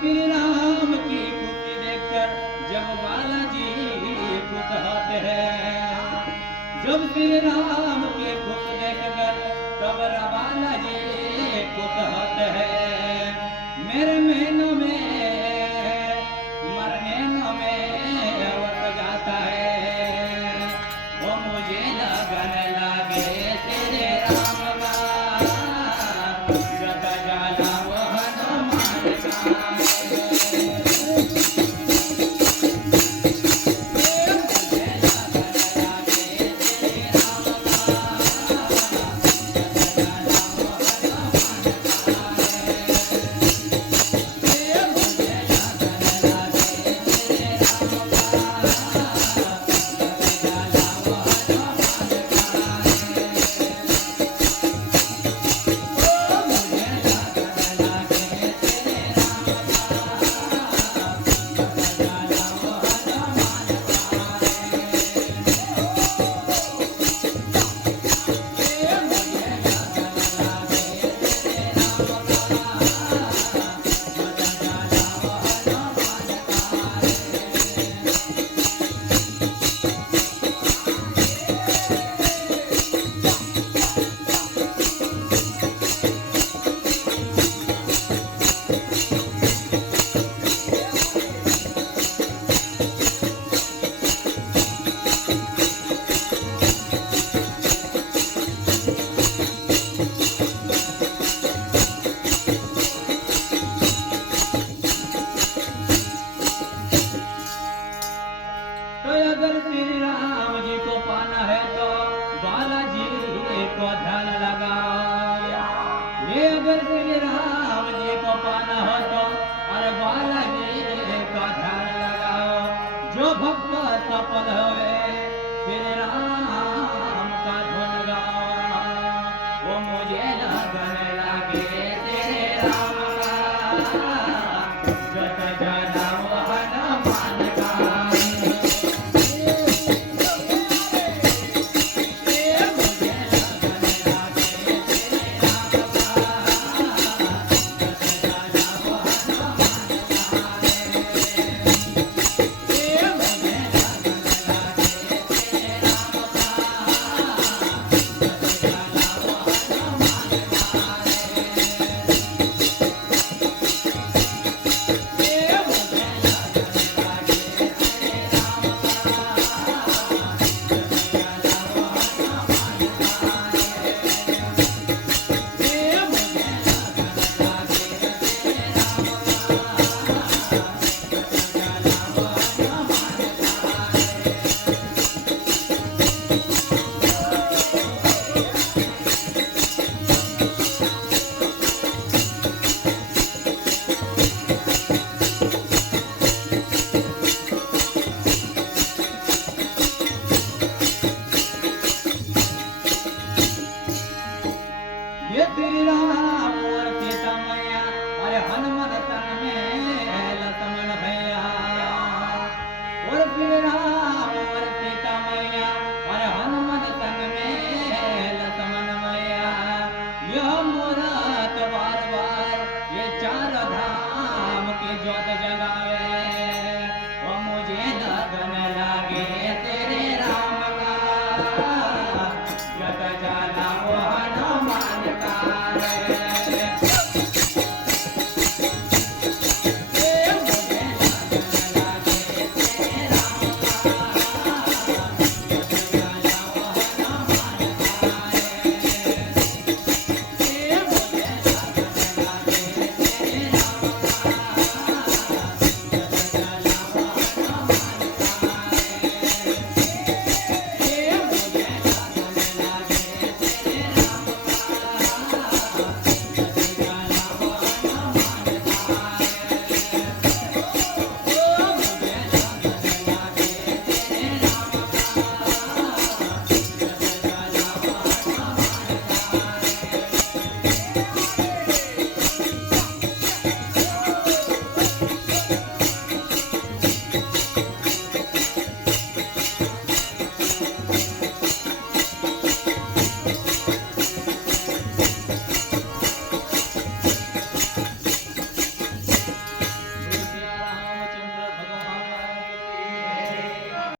श्री राम की खुशी देखकर जब बालाजी खुश होते हैं, जब श्री राम की खुश देखकर तब बालाजी खुश होते हैं। मेरे महीनों में मरने में वक्त जाता है, वो मुझे लगन लगे तेरे राम का, जता जाला वो हनुमान का। तो अगर श्री राम जी को पाना है तो बालाजी को ध्यान लगाओ। ये अगर श्री राम जी को पाना हो तो अरे बालाजी का ध्यान लगाओ। जो भक्त सफल हुए श्री राम का धुन गाओ, वो मुझे लगन लगे तेरे राम का, जत जना वो हनुमान का। ये श्री राम और सीता मैया, अरे हनुमान तन में लक्ष्मण भैया। और श्री राम और सीता मैया, अरे हनुमान तन में लक्ष्मण मैया। यह मूरत बार बार ये चार धाम की ज्योत जगावे।